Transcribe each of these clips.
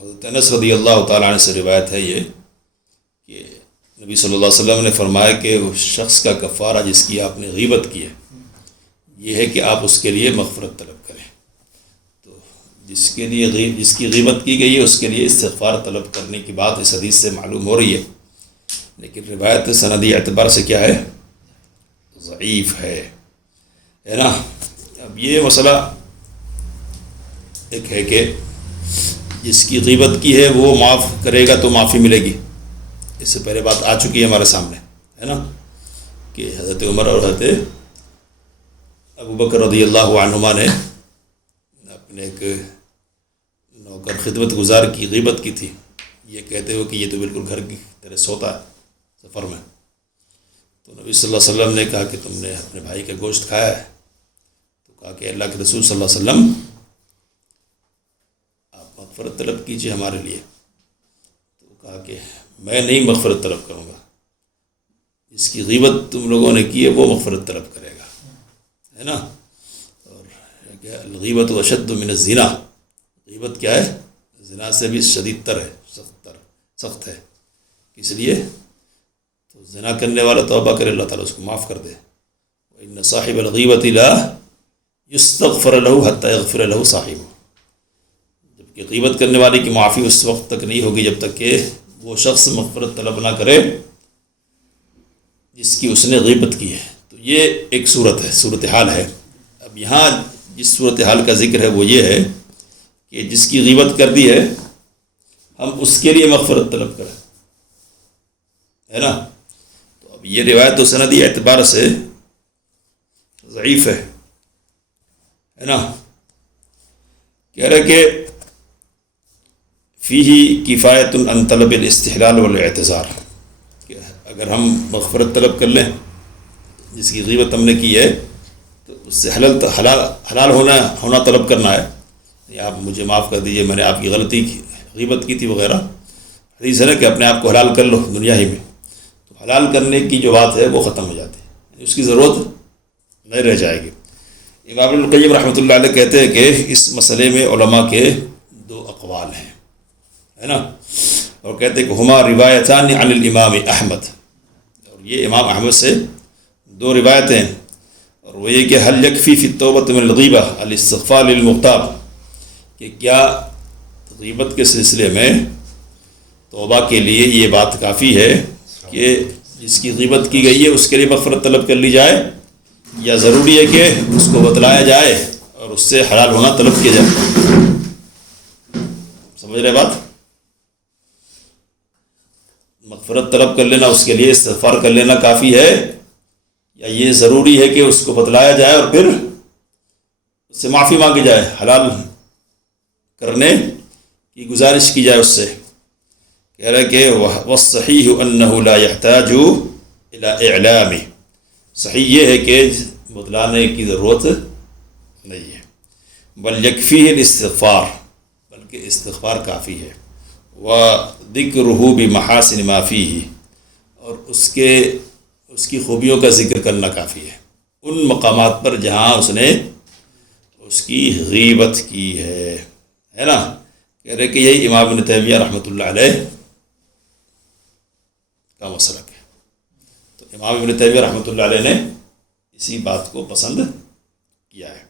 حضرت انس رضی اللہ تعالیٰ عنہ سے روایت ہے یہ کہ نبی صلی اللہ علیہ وسلم نے فرمایا کہ اس شخص کا کفارہ جس کی آپ نے غیبت کی ہے یہ ہے کہ آپ اس کے لیے مغفرت طلب کریں. تو جس کی غیبت کی گئی ہے اس کے لیے استغفار طلب کرنے کی بات اس حدیث سے معلوم ہو رہی ہے، لیکن روایت سندی اعتبار سے کیا ہے؟ ضعیف ہے نا. اب یہ مسئلہ ایک ہے کہ جس کی غیبت کی ہے وہ معاف کرے گا تو معافی ملے گی. اس سے پہلے بات آ چکی ہے ہمارے سامنے، ہے نا، کہ حضرت عمر اور حضرت ابو بکر رضی اللہ عنہما نے اپنے ایک نوکر خدمت گزار کی غیبت کی تھی، یہ کہتے ہو کہ یہ تو بالکل گھر کی طرح سوتا ہے سفر میں. تو نبی صلی اللہ علیہ وسلم نے کہا کہ تم نے اپنے بھائی کا گوشت کھایا ہے؟ تو کہا کہ اللہ کے رسول صلی اللہ علیہ وسلم آپ مغفرت طلب کیجیے ہمارے لیے. تو کہا کہ میں نہیں مغفرت طلب کروں گا، جس کی غیبت تم لوگوں نے کی ہے وہ مغفرت طلب کرے گا، ہے نا. اور کیا الغیبت اشد من الزنا، غیبت کیا ہے؟ زنا سے بھی شدید تر ہے، سخت ہے. اس لیے تو زنا کرنے والا توبہ کرے اللہ تعالیٰ اس کو معاف کر دے. وَإِنَّ صَاحِبَ الْغِیبَةِ لَا يُسْتَغْفَرَ لَهُ حَتَّى يَغْفِرَ لَهُ صَاحِبُهُ، جبکہ غیبت کرنے والے کی معافی اس وقت تک نہیں ہوگی جب تک کہ وہ شخص مغفرت طلب نہ کرے جس کی اس نے غیبت کی ہے. تو یہ ایک صورتحال ہے. اب یہاں جس صورتحال کا ذکر ہے وہ یہ ہے کہ جس کی غیبت کر دی ہے ہم اس کے لیے مغفرت طلب کریں، ہے نا. تو اب یہ روایت تو سندی اعتبار سے ضعیف ہے نا. کہہ رہے کہ فیہ کفایت عن طلب الاستحلال والاعتذار، کہ اگر ہم مغفرت طلب کر لیں جس کی غیبت ہم نے کی ہے تو اس سے حلال ہونا طلب کرنا ہے، یا آپ مجھے معاف کر دیجئے میں نے آپ کی غیبت کی تھی وغیرہ. حدیث ہے نا کہ اپنے آپ کو حلال کر لو دنیا ہی میں. تو حلال کرنے کی جو بات ہے وہ ختم ہو جاتی ہے، اس کی ضرورت نہیں رہ جائے گی. امام ابن القیم رحمۃ اللہ علیہ کہتے ہیں کہ اس مسئلے میں علماء کے دو اقوال ہیں، ہے نا. اور کہتے ہیں کہ ہما روایتان عن الامام احمد، اور یہ امام احمد سے دو روایتیں، اور وہ یہ کہ حل یکفی فی التوبۃ من الغیبہ الاستغفار للمغتاب، کہ کیا غیبت کے سلسلے میں توبہ کے لیے یہ بات کافی ہے کہ جس کی غیبت کی گئی ہے اس کے لیے مغفرت طلب کر لی جائے، یا ضروری ہے کہ اس کو بتلایا جائے اور اس سے حلال ہونا طلب کیا جائے؟ سمجھ رہے بات؟ مغفرت طلب کر لینا اس کے لیے استغفار کر لینا کافی ہے، یا یہ ضروری ہے کہ اس کو بتلایا جائے اور پھر اس سے معافی مانگی جائے، حلال کرنے کی گزارش کی جائے اس سے؟ کہہ رہے کہ والصحیح انہ لا یحتاج الی اعلام، صحیح یہ ہے کہ بتلانے کی ضرورت نہیں ہے، بل یکفیہ الاستغفار، بلکہ استغفار کافی ہے، وذکرہ بمحاسن ما فیہ، اور اس کی خوبیوں کا ذکر کرنا کافی ہے ان مقامات پر جہاں اس نے اس کی غیبت کی ہے نا. کہہ رہے کہ یہی امام ابن تیمیہ رحمۃ اللہ علیہ کا مسلک ہے. تو امام ابن تیمیہ رحمۃ اللہ علیہ نے اسی بات کو پسند کیا ہے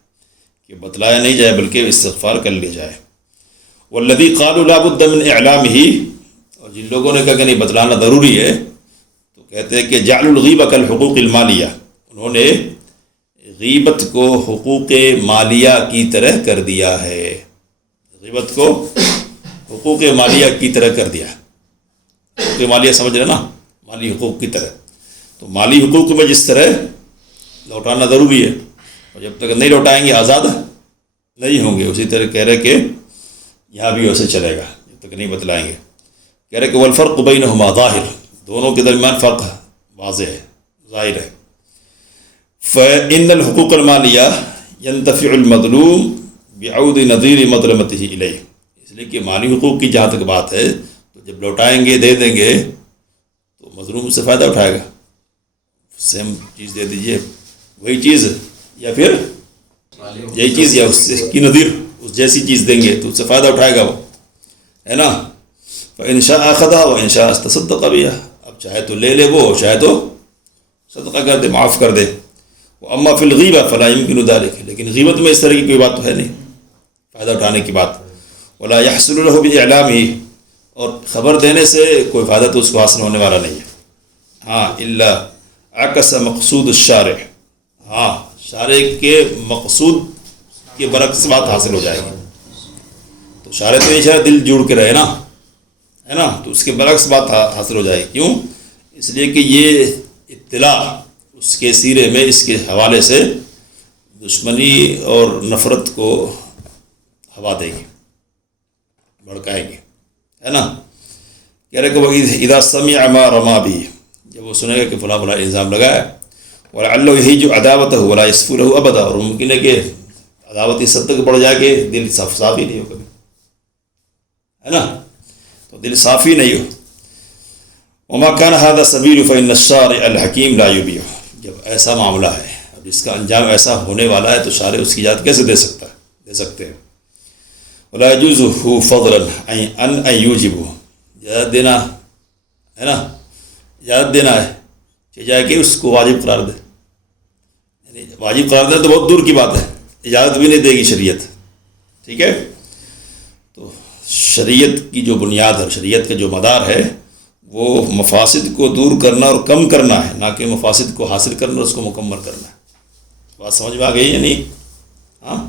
کہ بتلایا نہیں جائے بلکہ استغفار کر لی جائے. والذی قالوا لا بد من اعلامہ، اور جن لوگوں نے کہا کہ نہیں بتلانا ضروری ہے تو کہتے ہیں کہ جعل الغیبہ کالحقوق المالیہ، انہوں نے غیبت کو حقوق مالیہ کی طرح کر دیا ہے، غیبت کو حقوق مالیہ کی طرح کر دیا. حقوق مالیہ سمجھ رہے نا، مالی حقوق کی طرح. تو مالی حقوق میں جس طرح لوٹانا ضروری ہے اور جب تک نہیں لوٹائیں گے آزاد نہیں ہوں گے، اسی طرح کہہ رہے کہ یہاں بھی ویسے چلے گا جب تک نہیں بتلائیں گے. کہہ رہے کہ والفرق بینہما ظاہر، دونوں کے درمیان فرق واضح ہے، ظاہر ہے. فإن الحقوق المالیہ ينتفع المظلوم بعود نظیر مظلمتہ الیہ، اس لیے کہ مالی حقوق کی جہاں تک بات ہے تو جب لوٹائیں گے دے دیں گے تو مظلوم اس سے فائدہ اٹھائے گا. سیم چیز دے دیجئے، وہی چیز یا پھر یہی چیز یا اس کی نظیر اس جیسی چیز دیں گے تو اس سے فائدہ اٹھائے گا وہ. ہے نا. فإن شاء أخذها وإن شاء تصدق بها. اب چاہے تو لے لے وہ، چاہے تو صدقہ کر دے، معاف کر دے. وأما في الغيبة فلا يمكن ذلك. لیکن غیبت میں اس طرح کی کوئی بات تو ہے نہیں، فائدہ اٹھانے کی بات. ولا يحصل له بإعلامه. اور خبر دینے سے کوئی فائدہ تو اس کو حاصل ہونے والا نہیں ہے. ہاں الا عکس مقصود الشارع. ہاں شارع کے مقصود کے برعکس بات حاصل ہو جائے گی. تو شارع تو یہ شارع دل جوڑ کے رہے نا، ہے نا، تو اس کے برعکس بات حاصل ہو جائے گی. کیوں؟ اس لیے کہ یہ اطلاع اس کے سیرے میں اس کے حوالے سے دشمنی اور نفرت کو ہوا دے گی، بھڑکائے گی، ہے نا. کہہ رہے کہ وہ اذا سمع ما رما بھی، جب وہ سنے گا کہ فلاں فلاں الزام لگایا. ولعلہ یہی جو عداوت ہو ولا یصفو له ابدا. اور ممکن ہے کہ عداوت اس حد تک بڑھ جائے کہ دل صاف ہی نہیں ہو کبھی، ہے نا، تو دل صاف ہی نہیں ہو. وما كان هذا السبيل فإن الشارع الحكيم لا يبيع. جب ایسا معاملہ ہے، اب اس کا انجام ایسا ہونے والا ہے تو شارع اس کی اجازت کیسے دے سکتا ہے؟ دے سکتے ہیں. ولا يجوز فضلا ان يوجب. اجازت دینا ہے نا، اجازت دینا ہے کہ جائے کہ اس کو واجب قرار دے. یعنی واجب قرار دے تو بہت دور کی بات ہے، اجازت بھی نہیں دے گی شریعت. ٹھیک ہے. تو شریعت کی جو بنیاد ہے، شریعت کا جو مدار ہے، وہ مفاسد کو دور کرنا اور کم کرنا ہے، نہ کہ مفاسد کو حاصل کرنا اور اس کو مکمل کرنا ہے. بات سمجھ میں آ گئی یا نہیں؟ ہاں.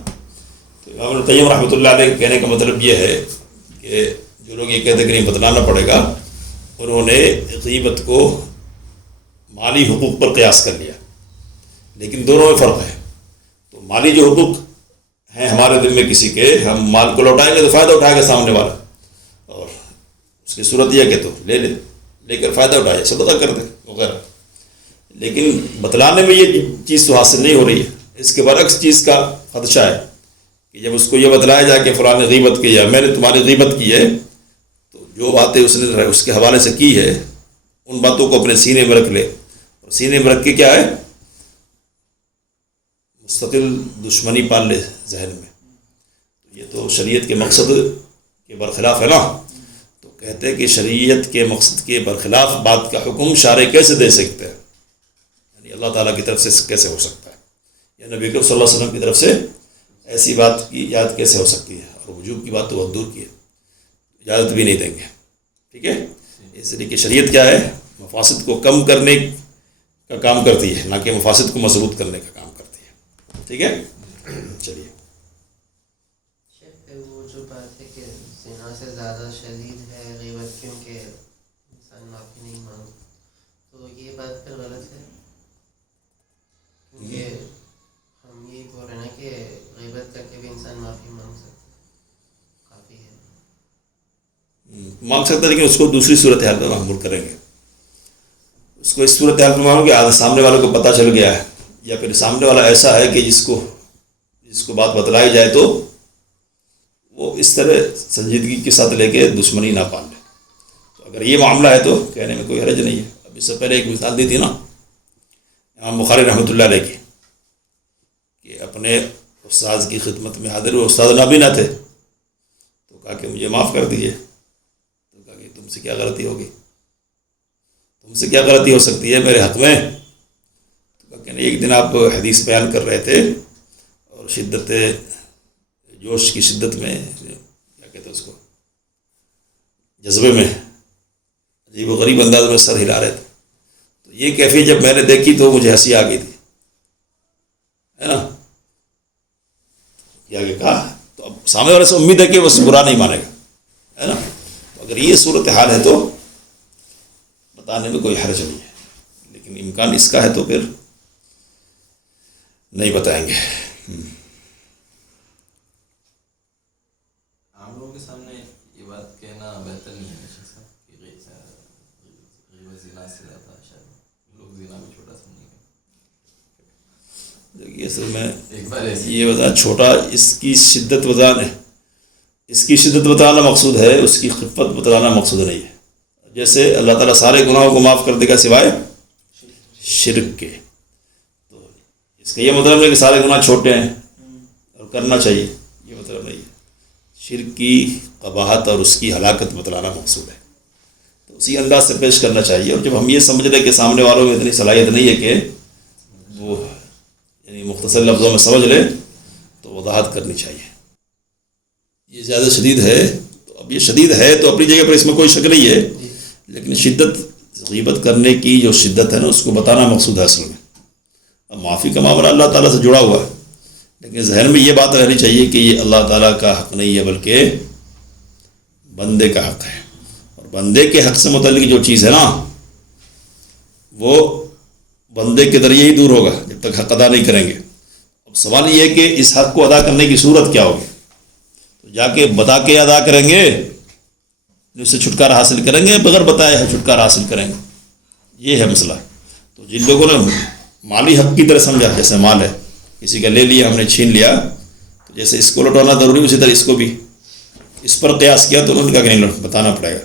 تو امام ابن قیم رحمۃ اللہ علیہ کہنے کا مطلب یہ ہے کہ جو لوگ یہ کہتے ہیں کہ نہیں بتلانا پڑے گا، انہوں نے غیبت کو مالی حقوق پر قیاس کر لیا. لیکن دونوں میں فرق ہے. تو مالی جو حقوق ہیں ہمارے دل میں کسی کے، ہم مال کو لوٹائیں گے تو فائدہ اٹھائے گا سامنے والا، اور اس کی صورت یہ کہ تو لے کر فائدہ اٹھائے، صدقہ کر دے وغیرہ. لیکن بتلانے میں یہ چیز تو حاصل نہیں ہو رہی ہے. اس کے برعکس چیز کا خدشہ ہے کہ جب اس کو یہ بتلایا جائے کہ فلاں نے غیبت کی ہے، میں نے تمہاری غیبت کی ہے، تو جو باتیں اس نے اس کے حوالے سے کی ہے ان باتوں کو اپنے سینے میں رکھ لے. اور سینے میں رکھ کے کیا ہے؟ مستقل دشمنی پال لے ذہن میں. یہ تو شریعت کے مقصد کے برخلاف ہے نا. تو کہتے ہیں کہ شریعت کے مقصد کے برخلاف بات کا حکم شارع کیسے دے سکتے ہیں؟ یعنی اللہ تعالیٰ کی طرف سے کیسے ہو سکتا ہے، یا نبی اکرم صلی اللہ علیہ وسلم کی طرف سے ایسی بات کی اجازت کیسے ہو سکتی ہے؟ اور وجوب کی بات تو بہت دور کی ہے، اجازت بھی نہیں دیں گے. ٹھیک ہے. اس لیے کہ شریعت کیا ہے؟ مفاسد کو کم کرنے کا کام کرتی ہے، نہ کہ مفاسد کو مضبوط کرنے کا کام کرتی ہے. ٹھیک ہے. چلیے. وہ جو بات ہے کہ زنا سے زیادہ شدید ہے غیبت، کیونکہ انسان معافی نہیں مانگتا، تو یہ بات پھر غلط ہے، کیونکہ ہم یہ بول رہے ہیں نا کہ غیبت کر کے بھی انسان معافی مانگ سکتا ہے، کافی ہے. مانگ سکتا ہے، لیکن اس کو دوسری صورتحال میں معمول کریں گے. اس کو اس صورتحال میں مانگو کہ سامنے والے کو پتہ چل گیا ہے، یا پھر سامنے والا ایسا ہے کہ جس کو بات بتلائی جائے تو وہ اس طرح سنجیدگی کے ساتھ لے کے دشمنی نہ پال لے. تو اگر یہ معاملہ ہے تو کہنے میں کوئی حرج نہیں ہے. اب اس سے پہلے ایک مثال دی تھی نا امام بخاری رحمۃ اللہ علیہ کی، کہ اپنے استاذ کی خدمت میں حاضر ہوئے، استاد نابی نہ تھے، تو کہا کہ مجھے معاف کر دیجیے. تو کہا کہ تم سے کیا غلطی ہوگی، تم سے کیا غلطی ہو سکتی ہے میرے حق میں؟ تو کہا کہ ایک دن آپ حدیث بیان کر رہے تھے اور شدت جوش کی شدت میں، کیا کہتے ہیں اس کو، جذبے میں عجیب و غریب انداز میں سر ہلا رہے تھے. تو یہ کیفیت جب میں نے دیکھی تو مجھے ہنسی آ گئی تھی، ہے نا. کیا کہا؟ تو اب سامنے والے سے امید ہے کہ بس برا نہیں مانے گا، ہے نا. تو اگر یہ صورتحال ہے تو بتانے میں کوئی حرج نہیں ہے، لیکن امکان اس کا ہے تو پھر نہیں بتائیں گے. عام لوگوں کے سامنے یہ بات کہنا بہتر نہیں ہے کہ غیبت زنا سے زیادہ شاید لوگ زنا میں چھوٹا سمجھیں گے. دیکھیے سر میں یہ بتا چھوٹا، اس کی شدت بتانا ہے، اس کی شدت بتانا مقصود ہے، اس کی خفت بتانا مقصود نہیں ہے. جیسے اللہ تعالیٰ سارے گناہوں کو معاف کر دے گا سوائے شرک کے. تو اس کا یہ مطلب نہیں کہ سارے گناہ چھوٹے ہیں اور کرنا چاہیے، یہ مطلب نہیں ہے. شرک کی قباحت اور اس کی ہلاکت بتلانا مقصود ہے، تو اسی انداز سے پیش کرنا چاہیے۔ اور جب ہم یہ سمجھ لیں کہ سامنے والوں میں اتنی صلاحیت نہیں ہے کہ وہ یعنی مختصر لفظوں میں سمجھ لے، تو وضاحت کرنی چاہیے۔ یہ زیادہ شدید ہے، تو اب یہ شدید ہے تو اپنی جگہ پر اس میں کوئی شک نہیں ہے، لیکن شدت غیبت کرنے کی جو شدت ہے نا اس کو بتانا مقصود ہے اصل میں۔ اب معافی کا معاملہ اللہ تعالیٰ سے جڑا ہوا ہے، لیکن ذہن میں یہ بات رہنی چاہیے کہ یہ اللہ تعالیٰ کا حق نہیں ہے بلکہ بندے کا حق ہے، اور بندے کے حق سے متعلق جو چیز ہے نا وہ بندے کے ذریعے ہی دور ہوگا جب تک حق ادا نہیں کریں گے۔ اب سوال یہ ہے کہ اس حق کو ادا کرنے کی صورت کیا ہوگی؟ تو جا کے بتا کے ادا کریں گے، اس سے چھٹکارا حاصل کریں گے، بغیر بتائے چھٹکارا حاصل کریں گے، یہ ہے مسئلہ۔ تو جن لوگوں نے مالی حق کی طرح سمجھا، جیسے مال ہے کسی کا لے لیا، ہم نے چھین لیا، تو جیسے اس کو لوٹانا ضروری اسی طرح اس کو بھی اس پر قیاس کیا، تو انہوں نے کہا کہ نہیں بتانا پڑے گا،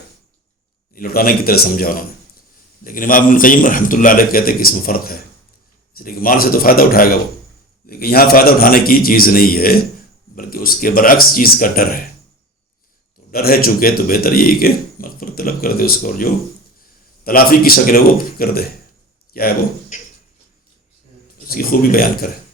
لوٹانے کی طرح سمجھا انہوں نے۔ لیکن امام ابن القیم رحمۃ اللہ علیہ کہتے ہیں کہ اس میں فرق ہے، اس لیے کہ مال سے تو فائدہ اٹھائے گا وہ، لیکن یہاں فائدہ اٹھانے کی چیز نہیں ہے بلکہ اس کے برعکس چیز کا ڈر ہے۔ تو ڈر ہے چونکہ تو بہتر یہی کہ مغفرت طلب کر دے اس کو، اور جو تلافی کی شکل ہے وہ کر دے، کیا ہے وہ اس کی خوبی بیان کرے۔